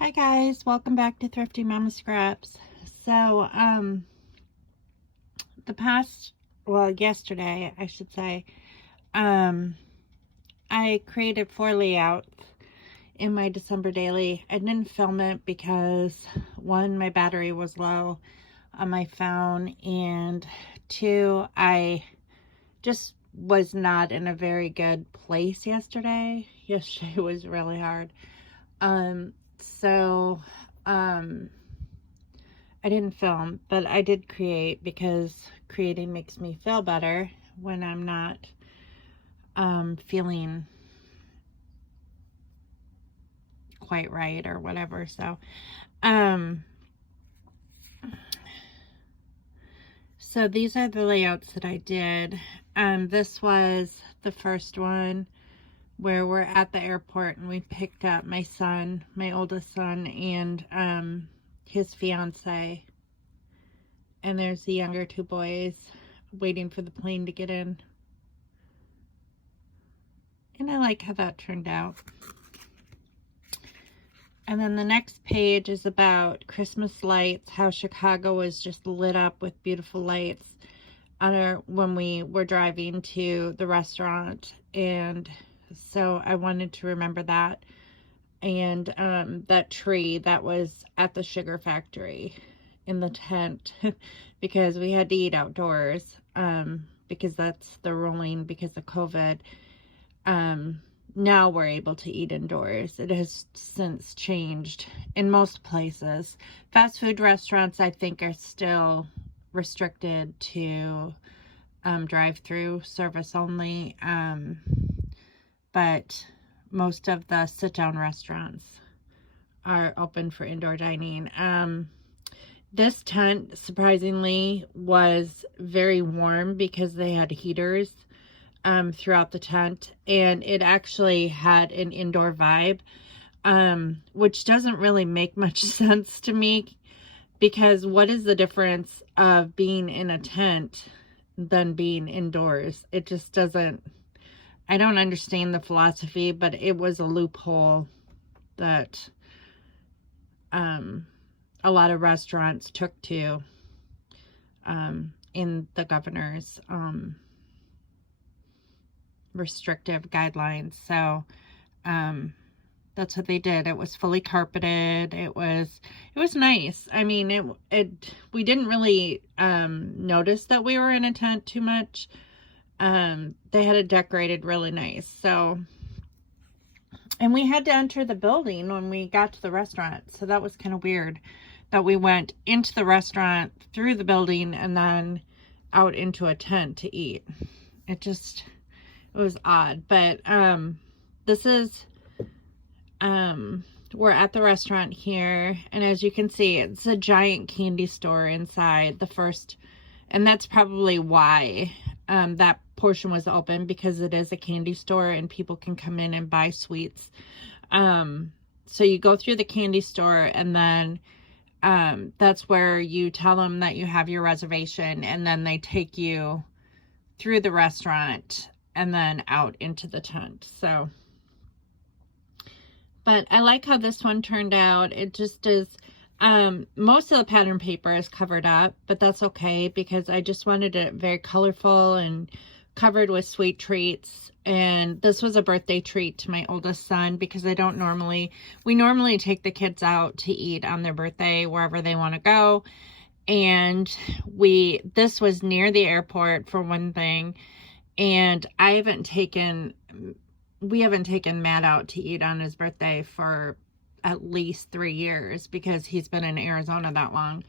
Hi guys, welcome back to Thrifty Mama Scraps. So, yesterday, I should say, I created 4 layouts in my December daily. I didn't film it because 1, my battery was low on my phone, and 2, I just was not in a very good place yesterday. Yesterday was really hard. So, I didn't film, but I did create because creating makes me feel better when I'm not feeling quite right or whatever. So these are the layouts that I did. This was the first one where we're at the airport and we picked up my son, my oldest son, and his fiance. And there's the younger 2 boys waiting for the plane to get in. And I like how that turned out. And then the next page is about Christmas lights, how Chicago was just lit up with beautiful lights when we were driving to the restaurant. And so I wanted to remember that. And that tree that was at the sugar factory in the tent because we had to eat outdoors because that's the ruling because of COVID. Now we're able to eat indoors. It has since changed in most places. Fast food restaurants, I think, are still restricted to drive-through service only, but most of the sit-down restaurants are open for indoor dining. This tent, surprisingly, was very warm because they had heaters throughout the tent, and it actually had an indoor vibe, which doesn't really make much sense to me, because what is the difference of being in a tent than being indoors? It just doesn't, I don't understand the philosophy, but it was a loophole that a lot of restaurants took to in the governor's restrictive guidelines. So that's what they did. It was fully carpeted. It was nice. I mean, we didn't really notice that we were in a tent too much. They had it decorated really nice. So, and we had to enter the building when we got to the restaurant. So that was kind of weird that we went into the restaurant, through the building, and then out into a tent to eat. It was odd. But this is we're at the restaurant here, and as you can see, it's a giant candy store inside the first, and that's probably why that portion was open, because it is a candy store and people can come in and buy sweets. So you go through the candy store, and then that's where you tell them that you have your reservation, and then they take you through the restaurant and then out into the tent. So, but I like how this one turned out. It just is, most of the pattern paper is covered up, but that's okay because I just wanted it very colorful and covered with sweet treats. And this was a birthday treat to my oldest son because we normally take the kids out to eat on their birthday wherever they want to go. And this was near the airport for one thing. And we haven't taken Matt out to eat on his birthday for at least 3 years because he's been in Arizona that long.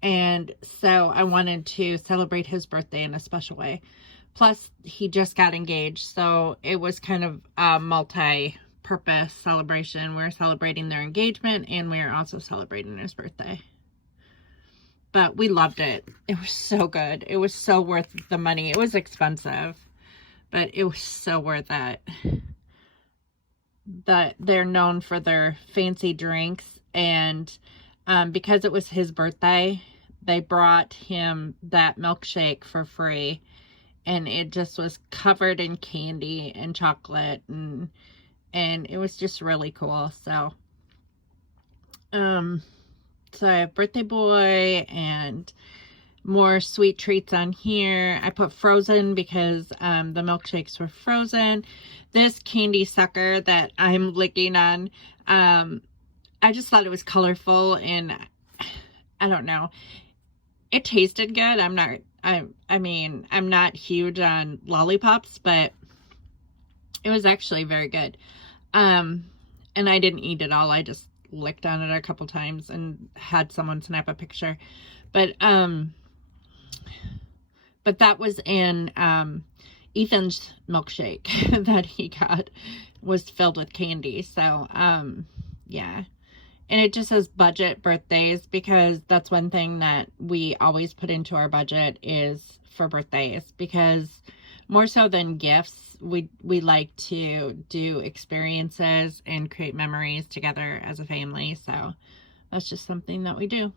And so I wanted to celebrate his birthday in a special way. Plus, he just got engaged, so it was kind of a multi-purpose celebration. We're celebrating their engagement, and we're also celebrating his birthday. But we loved it. It was so good. It was so worth the money. It was expensive, but it was so worth it. They're known for their fancy drinks, and because it was his birthday, they brought him that milkshake for free, and it just was covered in candy and chocolate, and it was just really cool. So So I have birthday boy and more sweet treats on here. I put frozen because the milkshakes were frozen. This candy sucker that I'm licking on, I just thought it was colorful, and I don't know. It tasted good. I mean, I'm not huge on lollipops, but it was actually very good. And I didn't eat it all. I just licked on it a couple times and had someone snap a picture. But that was in Ethan's milkshake that he got was filled with candy. So yeah. And it just says budget birthdays, because that's one thing that we always put into our budget is for birthdays, because more so than gifts, we like to do experiences and create memories together as a family. So that's just something that we do.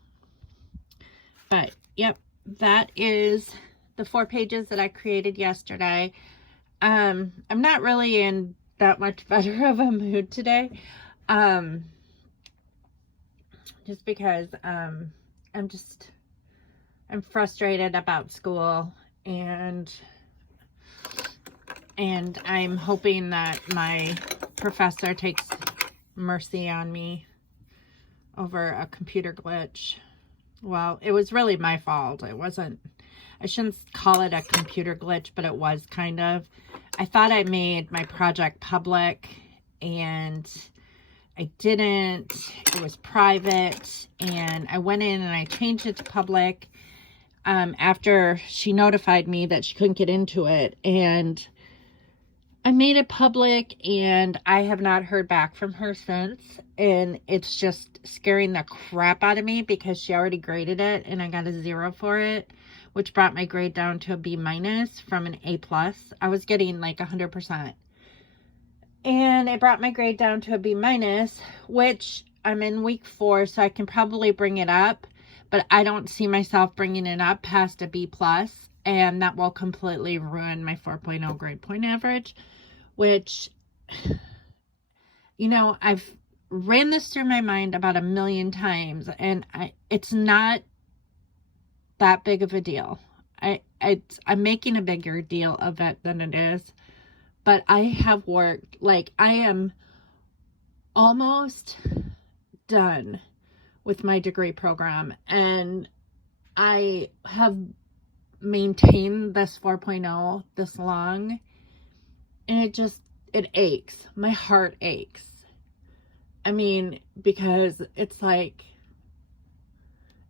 But yep, that is the 4 pages that I created yesterday. I'm not really in that much better of a mood today. Just because I'm frustrated about school, and I'm hoping that my professor takes mercy on me over a computer glitch. Well, it was really my fault. It wasn't, I shouldn't call it a computer glitch, but it was kind of. I thought I made my project public, and I didn't. It was private, and I went in and I changed it to public after she notified me that she couldn't get into it, and I made it public, and I have not heard back from her since, and it's just scaring the crap out of me because she already graded it and I got a 0 for it, which brought my grade down to a B- from an A+. I was getting like 100%. And it brought my grade down to a B-, which I'm in week 4, so I can probably bring it up, but I don't see myself bringing it up past a B+, and that will completely ruin my 4.0 grade point average, which, you know, I've ran this through my mind about 1,000,000 times, and it's not that big of a deal. I'm making a bigger deal of it than it is. But I have worked, like, I am almost done with my degree program, and I have maintained this 4.0 this long, and it aches. My heart aches. I mean, because it's like,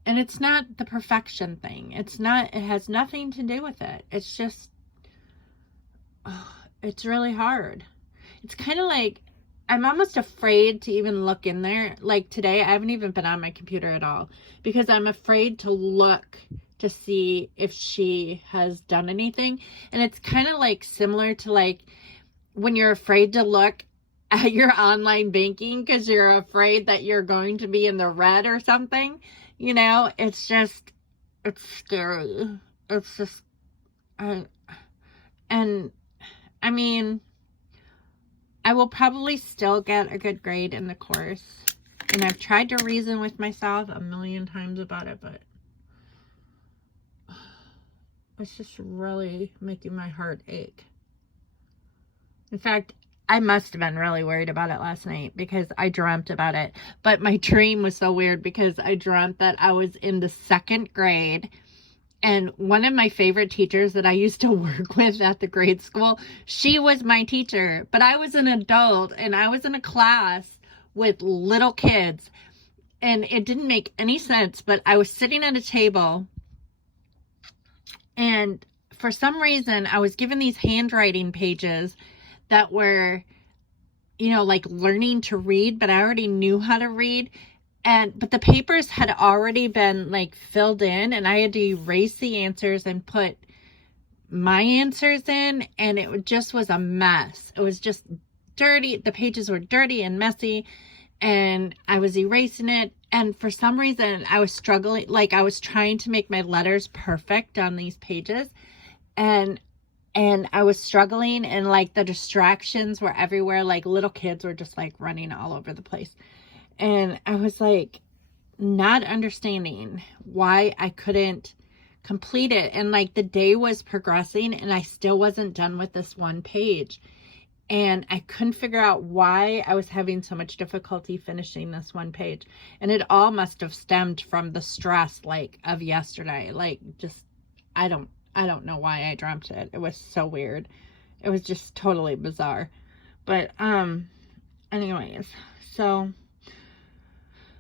and it's not the perfection thing. It has nothing to do with it. It's just, it's really hard. It's kind of like, I'm almost afraid to even look in there. Like today, I haven't even been on my computer at all because I'm afraid to look to see if she has done anything. And it's kind of like similar to like when you're afraid to look at your online banking because you're afraid that you're going to be in the red or something. You know, it's scary. It's just, and I mean, I will probably still get a good grade in the course. And I've tried to reason with myself 1,000,000 times about it, but it's just really making my heart ache. In fact, I must have been really worried about it last night because I dreamt about it. But my dream was so weird because I dreamt that I was in the 2nd grade. And one of my favorite teachers that I used to work with at the grade school, she was my teacher. But I was an adult and I was in a class with little kids. And it didn't make any sense. But I was sitting at a table. And for some reason, I was given these handwriting pages that were, you know, like learning to read. But I already knew how to read. But the papers had already been like filled in, and I had to erase the answers and put my answers in, and it just was a mess. It was just dirty. The pages were dirty and messy, and I was erasing it. And for some reason I was struggling, like I was trying to make my letters perfect on these pages, and I was struggling, and like the distractions were everywhere. Like little kids were just like running all over the place. And I was like, not understanding why I couldn't complete it. And like the day was progressing and I still wasn't done with this one page. And I couldn't figure out why I was having so much difficulty finishing this one page. And it all must have stemmed from the stress, like, of yesterday. Like, just, I don't know why I dreamt it. It was so weird. It was just totally bizarre. But, anyways, so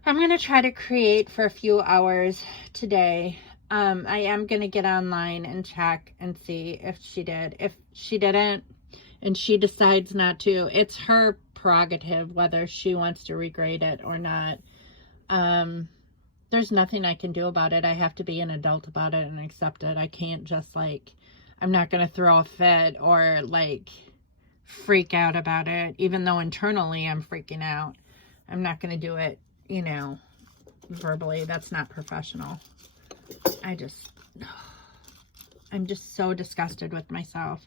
I'm going to try to create for a few hours today. I am going to get online and check and see if she did. If she didn't, and she decides not to, it's her prerogative whether she wants to regrade it or not. There's nothing I can do about it. I have to be an adult about it and accept it. I can't just, like, I'm not going to throw a fit or, like, freak out about it, even though internally I'm freaking out. I'm not going to do it, you know, verbally. That's not professional. I'm just so disgusted with myself.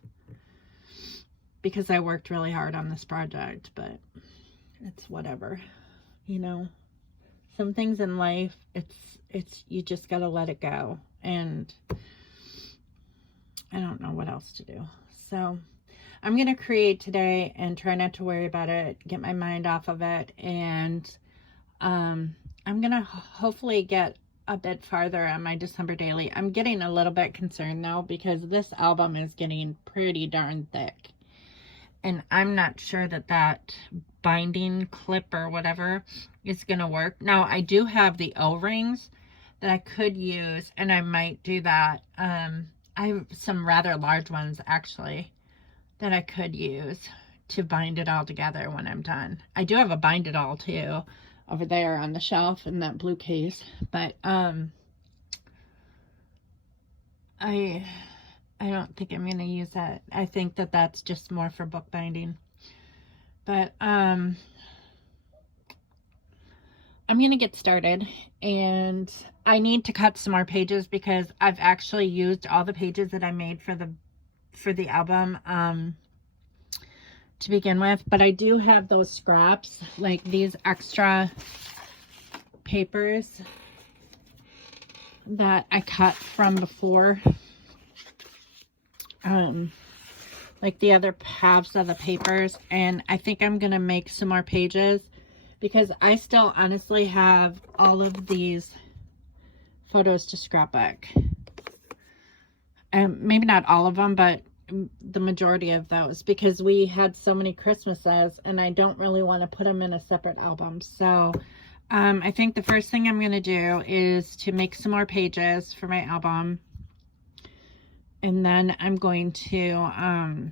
Because I worked really hard on this project, but it's whatever, you know. Some things in life, it's you just gotta let it go, and I don't know what else to do. So I'm gonna create today and try not to worry about it, get my mind off of it, and I'm gonna hopefully get a bit farther on my December daily. I'm getting a little bit concerned now because this album is getting pretty darn thick. And I'm not sure that that binding clip or whatever is going to work. Now, I do have the O-rings that I could use, and I might do that. I have some rather large ones, actually, that I could use to bind it all together when I'm done. I do have a bind it all, too, over there on the shelf in that blue case. But, I don't think I'm going to use that. I think that that's just more for bookbinding. But, I'm going to get started, and I need to cut some more pages because I've actually used all the pages that I made for the album, to begin with. But I do have those scraps, like these extra papers that I cut from before. Like the other halves of the papers, and I think I'm gonna make some more pages because I still honestly have all of these photos to scrapbook. Maybe not all of them, but the majority of those, because we had so many Christmases and I don't really want to put them in a separate album. So I think the first thing I'm gonna do is to make some more pages for my album. And then I'm going to,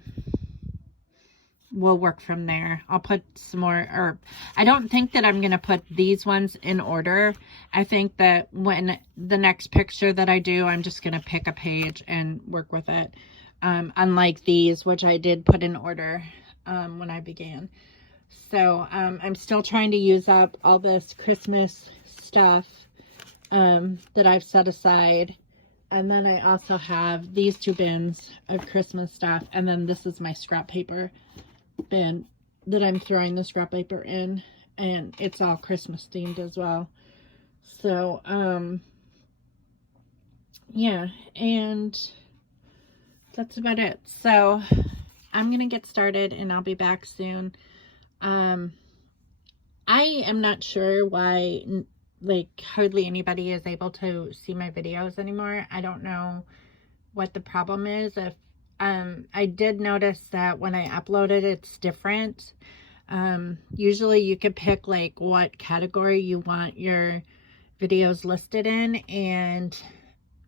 we'll work from there. I'll put some more, or I don't think that I'm going to put these ones in order. I think that when the next picture that I do, I'm just going to pick a page and work with it. Unlike these, which I did put in order, when I began. So, I'm still trying to use up all this Christmas stuff, that I've set aside. And then I also have these two bins of Christmas stuff. And then this is my scrap paper bin that I'm throwing the scrap paper in. And it's all Christmas themed as well. So, yeah. And that's about it. So, I'm going to get started and I'll be back soon. I am not sure why, like, hardly anybody is able to see my videos anymore. I don't know what the problem is. If I did notice that when I uploaded, it's different. Usually you could pick like what category you want your videos listed in, and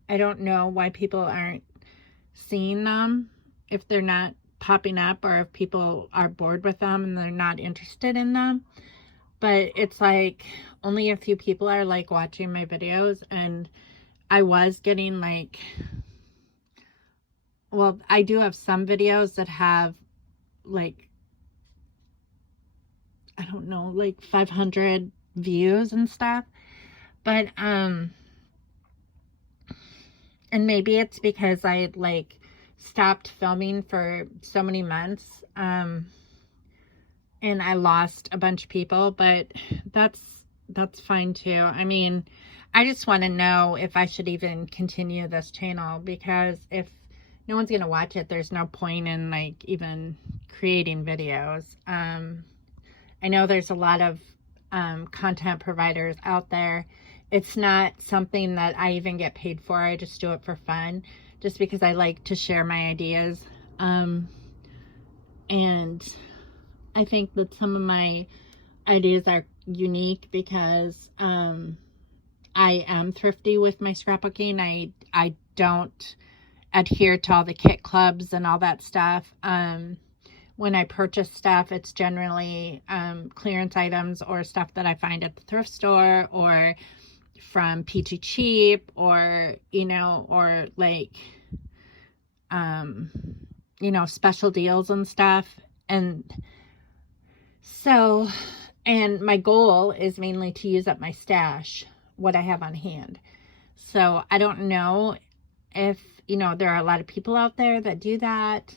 I don't know why people aren't seeing them, if they're not popping up, or if people are bored with them and they're not interested in them. But it's like only a few people are like watching my videos, and I was getting like, well, I do have some videos that have like, I don't know, like 500 views and stuff. But and maybe it's because I like stopped filming for so many months, and and I lost a bunch of people, but that's fine too. I mean, I just want to know if I should even continue this channel, because if no one's going to watch it, there's no point in like even creating videos. I know there's a lot of content providers out there. It's not something that I even get paid for. I just do it for fun, just because I like to share my ideas. And I think that some of my ideas are unique because I am thrifty with my scrapbooking. I don't adhere to all the kit clubs and all that stuff. When I purchase stuff, it's generally clearance items or stuff that I find at the thrift store or from Peachy Cheap, or, you know, or like, you know, special deals and stuff. And so, and my goal is mainly to use up my stash, what I have on hand. So I don't know if, you know, there are a lot of people out there that do that.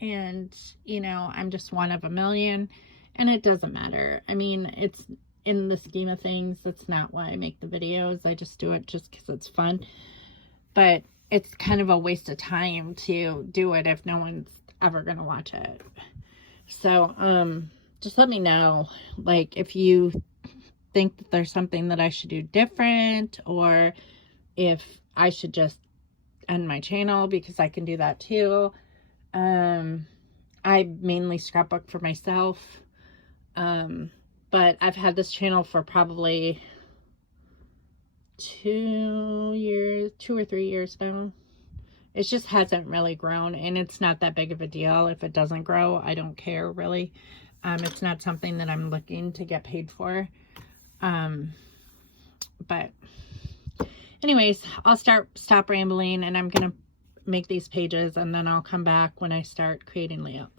And, you know, I'm just one of a million, and it doesn't matter. I mean, it's, in the scheme of things, that's not why I make the videos. I just do it just because it's fun. But it's kind of a waste of time to do it if no one's ever going to watch it. So, just let me know, like, if you think that there's something that I should do different, or if I should just end my channel, because I can do that too. I mainly scrapbook for myself. But I've had this channel for probably 2 or 3 years now. It just hasn't really grown, and it's not that big of a deal. If it doesn't grow, I don't care really. It's not something that I'm looking to get paid for. But anyways, I'll stop rambling, and I'm going to make these pages, and then I'll come back when I start creating layouts.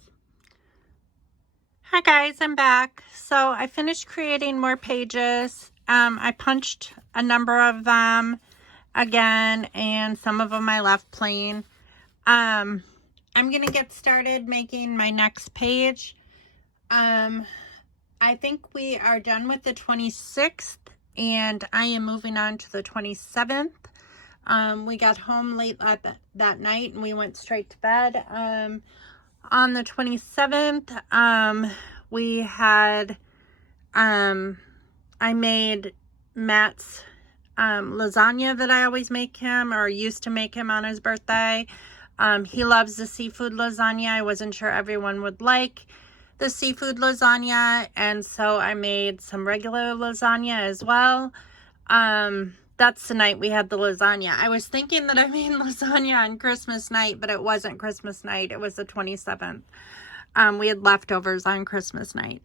Hi guys, I'm back. So I finished creating more pages. I punched a number of them again, and some of them I left plain. I'm going to get started making my next page. I think we are done with the 26th, and I am moving on to the 27th. We got home late that night, and we went straight to bed. On the 27th, we had, I made Matt's lasagna that I always make him, or used to make him on his birthday. He loves the seafood lasagna. I wasn't sure everyone would like the seafood lasagna, and so I made some regular lasagna as well. That's the night we had the lasagna. I was thinking that I made lasagna on Christmas night, but it wasn't Christmas night. It was the 27th. We had leftovers on Christmas night.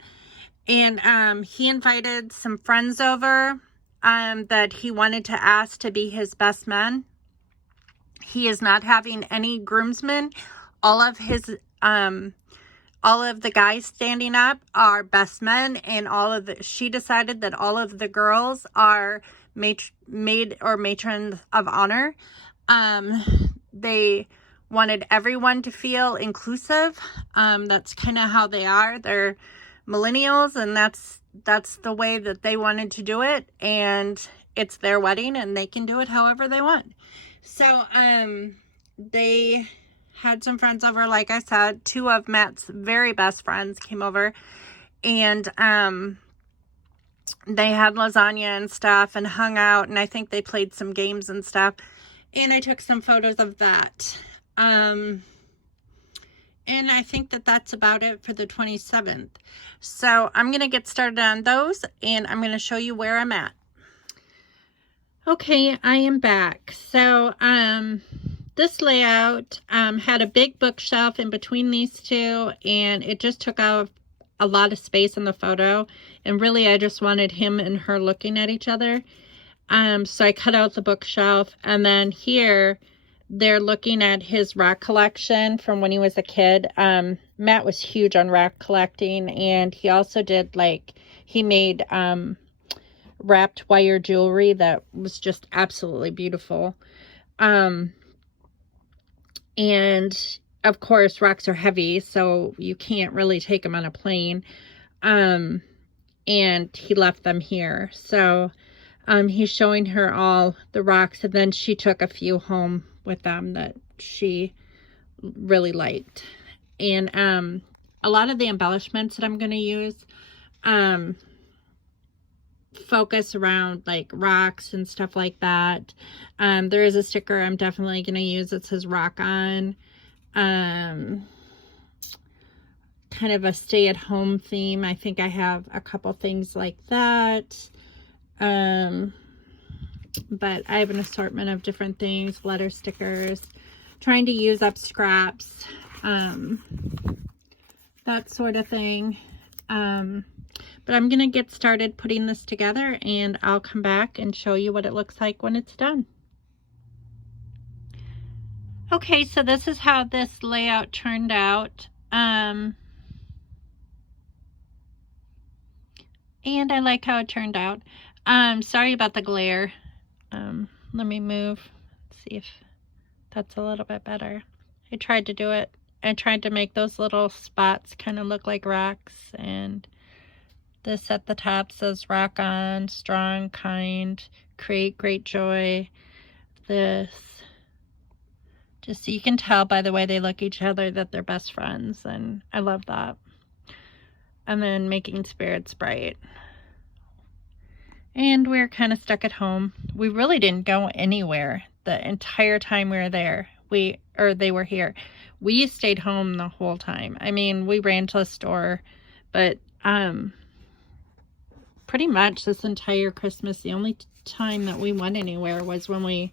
And he invited some friends over that he wanted to ask to be his best men. He is not having any groomsmen. All of the guys standing up are best men, and she decided that all of the girls are maid or matrons of honor. They wanted everyone to feel inclusive. That's kind of how they are. They're millennials, and that's the way that they wanted to do it, and it's their wedding, and they can do it however they want. So they had some friends over. Like I said, 2 of Matt's very best friends came over, and they had lasagna and stuff and hung out, and I think they played some games and stuff, and I took some photos of that. And I think that that's about it for the 27th. So I'm going to get started on those, and I'm going to show you where I'm at. Okay, I am back. So this layout had a big bookshelf in between these two, and it just took out a lot of space in the photo, and really I just wanted him and her looking at each other. So I cut out the bookshelf, and then here they're looking at his rock collection from when he was a kid. Matt was huge on rock collecting, and he also did, like, he made wrapped wire jewelry that was just absolutely beautiful. And of course, rocks are heavy, so you can't really take them on a plane. And he left them here. So he's showing her all the rocks, and then she took a few home with them that she really liked. And a lot of the embellishments that I'm going to use focus around like rocks and stuff like that. There is a sticker I'm definitely going to use that says rock on. Kind of a stay-at-home theme. I think I have a couple things like that. But I have an assortment of different things, letter stickers, trying to use up scraps, that sort of thing. But I'm going to get started putting this together, and I'll come back and show you what it looks like when it's done. Okay, so this is how this layout turned out. And I like how it turned out. Sorry about the glare. Let me move. Let's see if that's a little bit better. I tried to do it. I tried to make those little spots kind of look like rocks, and this at the top says rock on, strong, kind, create great joy. This, just so you can tell by the way they look at each other that they're best friends, and I love that. And then making spirits bright. And we're kind of stuck at home. We really didn't go anywhere the entire time we were there. They were here. We stayed home the whole time. I mean, we ran to the store, but pretty much this entire Christmas, the only time that we went anywhere was when we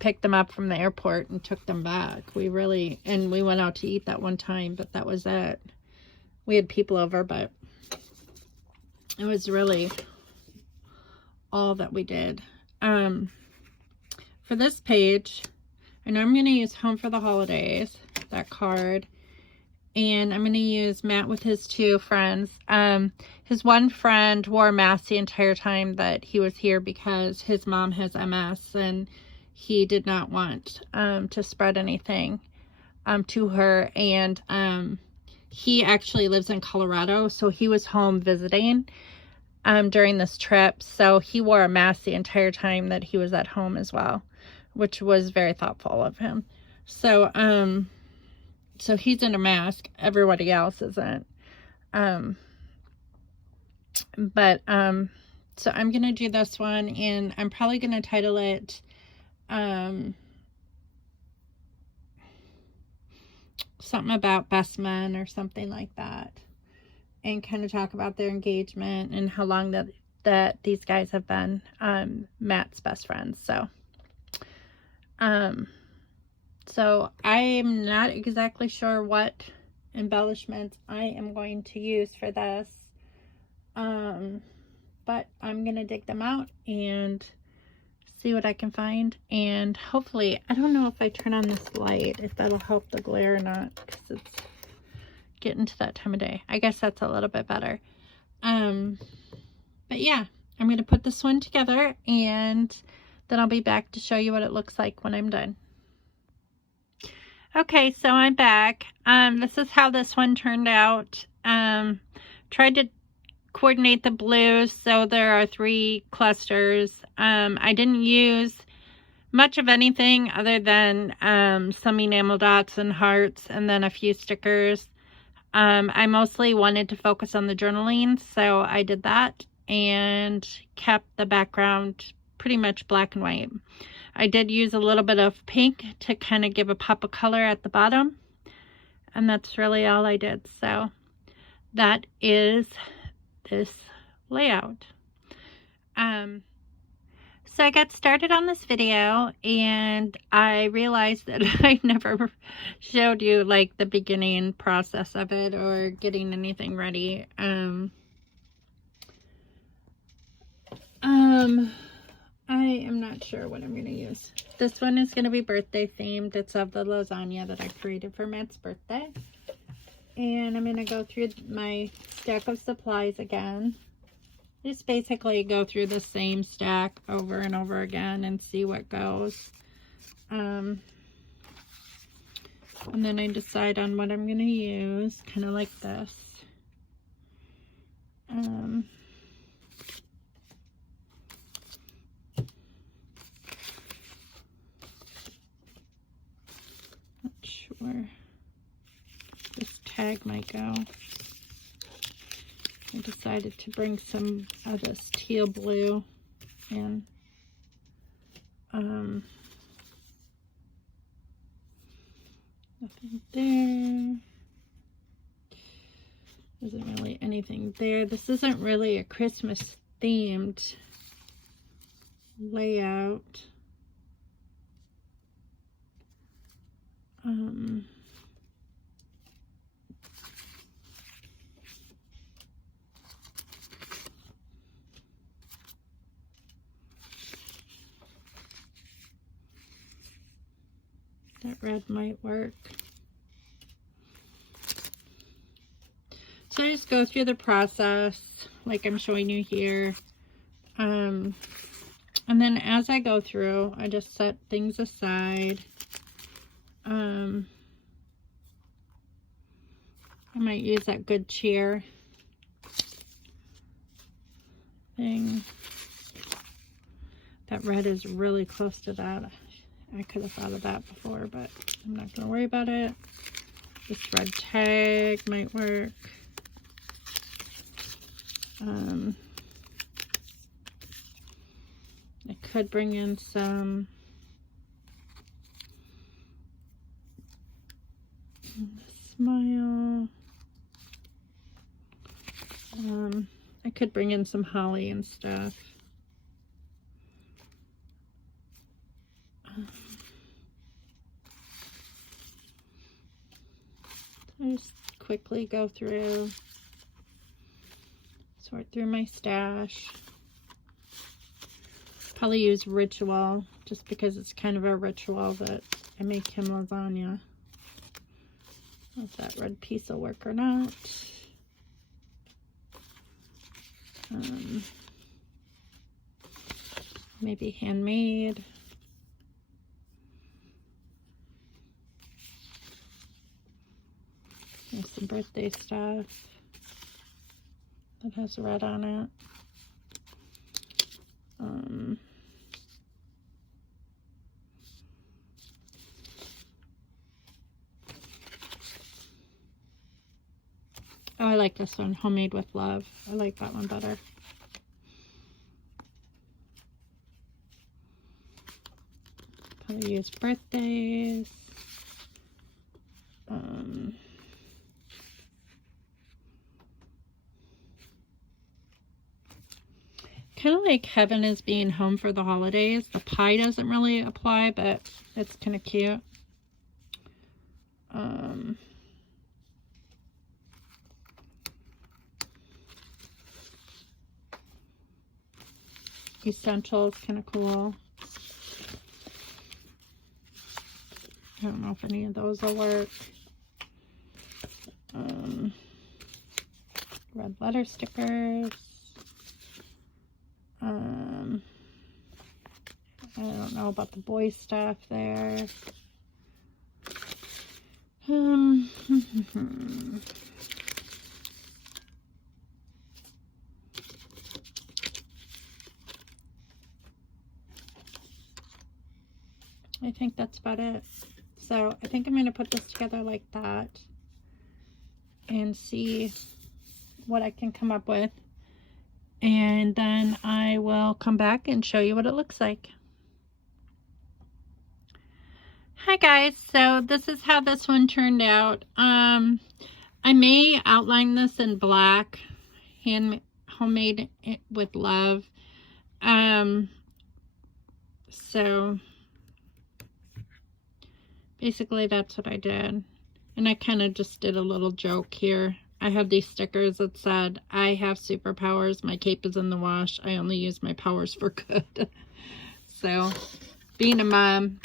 picked them up from the airport and took them back. We went out to eat that one time, but that was it. We had people over, but it was really all that we did. For this page, I know I'm going to use Home for the Holidays, that card, and I'm going to use Matt with his two friends. His one friend wore a mask the entire time that he was here because his mom has MS, and he did not want to spread anything to her, and he actually lives in Colorado, so he was home visiting during this trip, so he wore a mask the entire time that he was at home as well, which was very thoughtful of him. So so he's in a mask, everybody else isn't. So I'm gonna do this one, and I'm probably gonna title it something about best men or something like that, and kind of talk about their engagement and how long that these guys have been Matt's best friends. So I'm not exactly sure what embellishments I am going to use for this, but I'm gonna dig them out and see what I can find, and hopefully, I don't know if I turn on this light, if that'll help the glare or not, because it's getting to that time of day. I guess that's a little bit better. But yeah, I'm going to put this one together, and then I'll be back to show you what it looks like when I'm done. Okay, so I'm back. This is how this one turned out. Tried to coordinate the blues, so there are 3 clusters. I didn't use much of anything other than some enamel dots and hearts, and then a few stickers. I mostly wanted to focus on the journaling, so I did that and kept the background pretty much black and white. I did use a little bit of pink to kind of give a pop of color at the bottom, and that's really all I did. So that is this layout. So I got started on this video, and I realized that I never showed you like the beginning process of it or getting anything ready. I am not sure what I'm going to use. This one is going to be birthday themed. It's of the lasagna that I created for Matt's birthday. And I'm going to go through my stack of supplies again. Just basically go through the same stack over and over again and see what goes. And then I decide on what I'm going to use, kind of like this. Not sure. This tag might go. I decided to bring some of this teal blue in. Nothing there. Isn't really anything there. This isn't really a Christmas themed layout. That red might work. So I just go through the process like I'm showing you here. And then as I go through, I just set things aside. I might use that good cheer thing. That red is really close to that. I could have thought of that before, but I'm not going to worry about it. This red tag might work. I could bring in some smile. I could bring in some holly and stuff. I just quickly go through, sort through my stash. Probably use Ritual, just because it's kind of a ritual that I make him lasagna. If that red piece will work or not. Maybe handmade. There's some birthday stuff that has red on it. Oh, I like this one, Homemade with Love. I like that one better. Probably use birthdays. Kind of like Heaven is Being Home for the Holidays. The pie doesn't really apply, but it's kind of cute. Essentials, kind of cool. I don't know if any of those will work. Red letter stickers. I don't know about the boy stuff there. I think that's about it. So I think I'm going to put this together like that and see what I can come up with. And then I will come back and show you what it looks like. Hi guys, so this is how this one turned out. I may outline this in black, homemade with love. So basically that's what I did. And I kind of just did a little joke here. I had these stickers that said, I have superpowers, my cape is in the wash, I only use my powers for good. So, being a mom,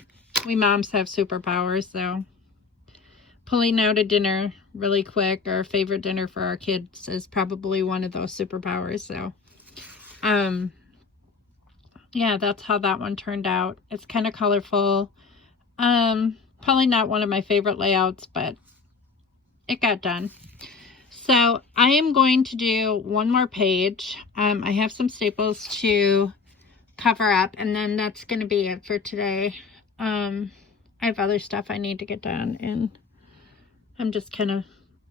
we moms have superpowers, so pulling out a dinner really quick, our favorite dinner for our kids, is probably one of those superpowers. So, yeah, that's how that one turned out. It's kind of colorful. Probably not one of my favorite layouts, but it got done. So I am going to do one more page. I have some staples to cover up, and then that's going to be it for today. I have other stuff I need to get done, and I'm just kind of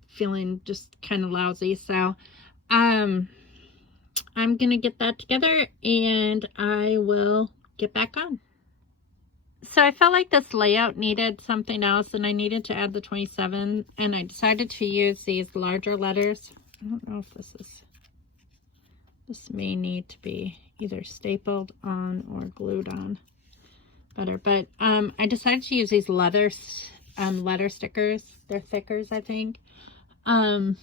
feeling just kind of lousy. So I'm going to get that together, and I will get back on. So I felt like this layout needed something else, and I needed to add the 27, and I decided to use these larger letters. I don't know if this may need to be either stapled on or glued on better, but I decided to use these letter stickers. They're thickers, I think. Or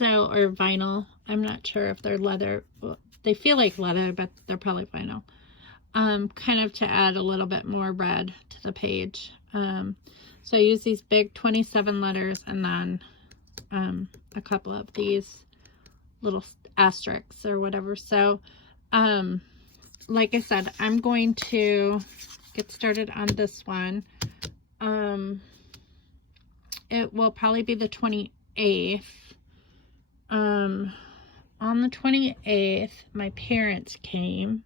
vinyl. I'm not sure if they're leather. Well, they feel like leather, but they're probably vinyl. Kind of to add a little bit more red to the page. So I use these big 27 letters, and then a couple of these little asterisks or whatever. So like I said, I'm going to get started on this one. It will probably be the 28th. On the 28th, my parents came,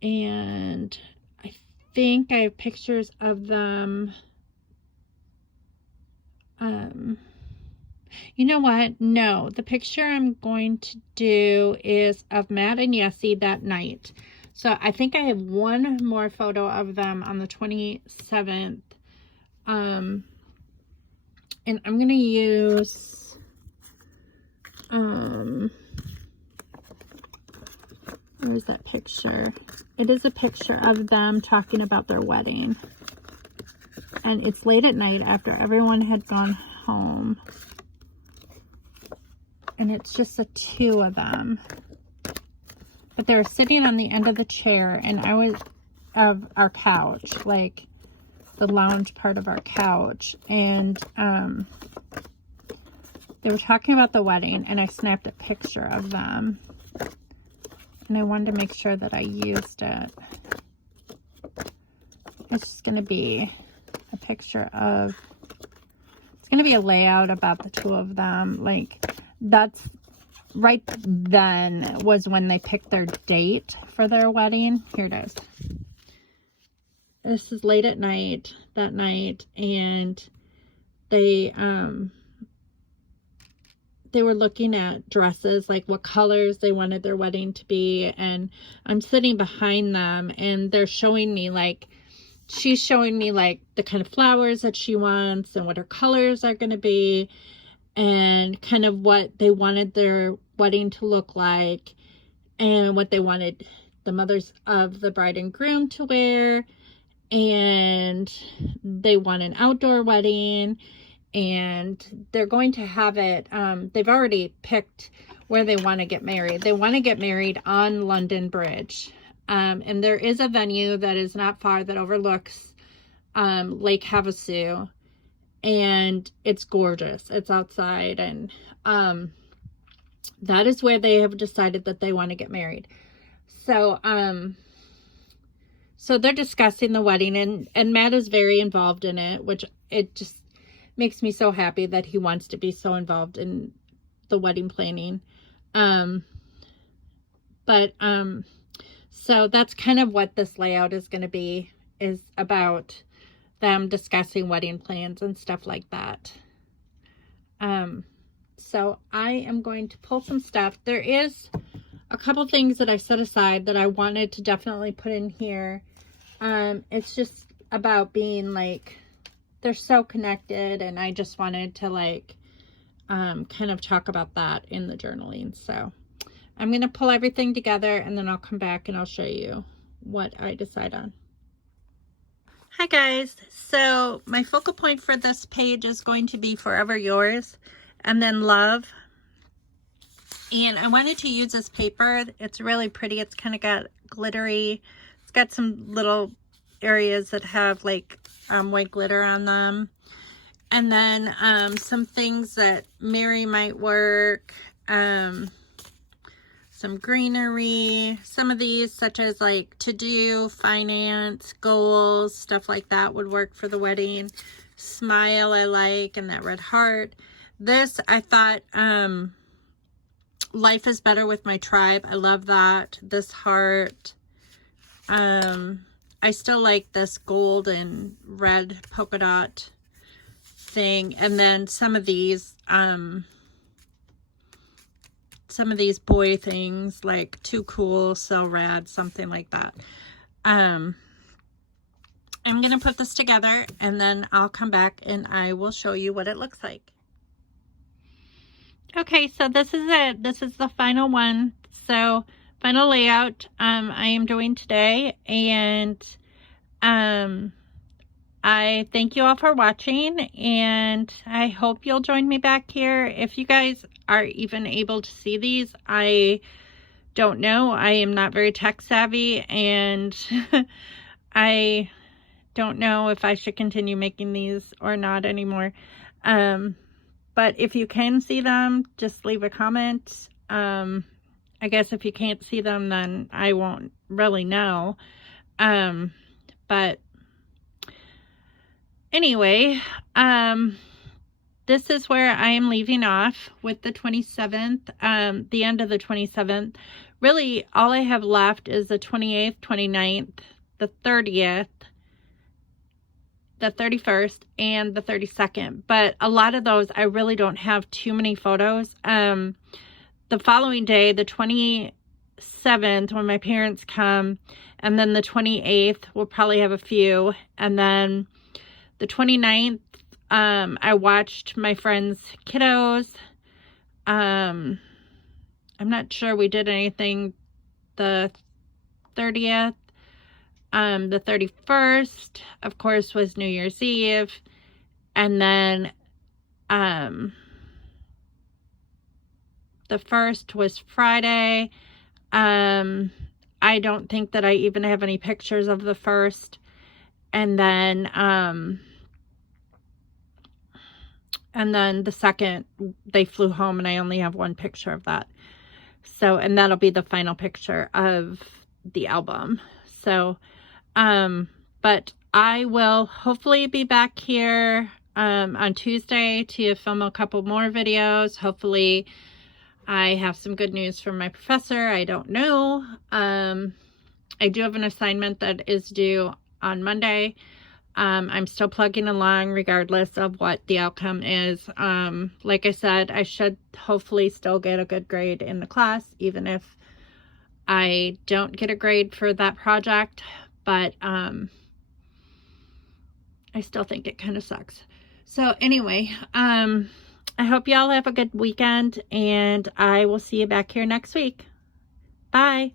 and I think I have pictures of them. You know what? No, the picture I'm going to do is of Matt and Yessie that night. So I think I have one more photo of them on the 27th. And I'm going to use, where's that picture? It is a picture of them talking about their wedding. And it's late at night after everyone had gone home. And it's just the two of them. But they were sitting on the end of the chair, and I was of our couch, like the lounge part of our couch. And they were talking about the wedding, and I snapped a picture of them. And I wanted to make sure that I used it. It's just going to be a picture of, it's going to be a layout about the two of them. Like, that's right then was when they picked their date for their wedding. Here it is. This is late at night, that night, and they were looking at dresses, like what colors they wanted their wedding to be, and I'm sitting behind them, and they're showing me, like, she's showing me, like, the kind of flowers that she wants and what her colors are going to be, and kind of what they wanted their wedding to look like, and what they wanted the mothers of the bride and groom to wear, and they want an outdoor wedding, and they're going to have it, they've already picked where they want to get married. They want to get married on London Bridge, and there is a venue that is not far that overlooks Lake Havasu, and it's gorgeous. It's outside, and that is where they have decided that they want to get married. So so they're discussing the wedding, and Matt is very involved in it, which it just makes me so happy that he wants to be so involved in the wedding planning. So that's kind of what this layout is going to be, is about them discussing wedding plans and stuff like that. So I am going to pull some stuff. There is a couple things that I set aside that I wanted to definitely put in here. It's just about being, like, they're so connected, and I just wanted to, like, kind of talk about that in the journaling. So I'm going to pull everything together, and then I'll come back and I'll show you what I decide on. Hi guys, so my focal point for this page is going to be Forever Yours, and then Love. And I wanted to use this paper. It's really pretty. It's kind of got glittery. It's got some little areas that have, like, white glitter on them. And then some things that Mary might work. So some greenery. Some of these, such as like to-do, finance, goals, stuff like that would work for the wedding. Smile I like, and that red heart. This, I thought, life is better with my tribe. I love that. This heart. I still like this gold and red polka dot thing. And then some of these boy things, like too cool, so rad, something like that. I'm going to put this together, and then I'll come back and I will show you what it looks like. Okay, so this is it. This is the final one. So final layout I am doing today, and I thank you all for watching, and I hope you'll join me back here. If you guys are even able to see these, I don't know. I am not very tech savvy, and I don't know if I should continue making these or not anymore. But if you can see them, just leave a comment. I guess if you can't see them, then I won't really know. But anyway, this is where I am leaving off with the 27th, the end of the 27th. Really, all I have left is the 28th, 29th, the 30th, the 31st, and the 32nd. But a lot of those, I really don't have too many photos. The following day, the 27th, when my parents come, and then the 28th, we'll probably have a few. And then the 29th, I watched my friends' kiddos. I'm not sure we did anything the 30th. The 31st, of course, was New Year's Eve. And then the 1st was Friday. I don't think that I even have any pictures of the 1st. And then the 2nd, they flew home, and I only have one picture of that. So, and that'll be the final picture of the album. So, but I will hopefully be back here on Tuesday to film a couple more videos. Hopefully I have some good news from my professor. I don't know. I do have an assignment that is due on Monday. I'm still plugging along regardless of what the outcome is. Like I said, I should hopefully still get a good grade in the class, even if I don't get a grade for that project. But I still think it kind of sucks. So anyway, I hope y'all have a good weekend, and I will see you back here next week. Bye.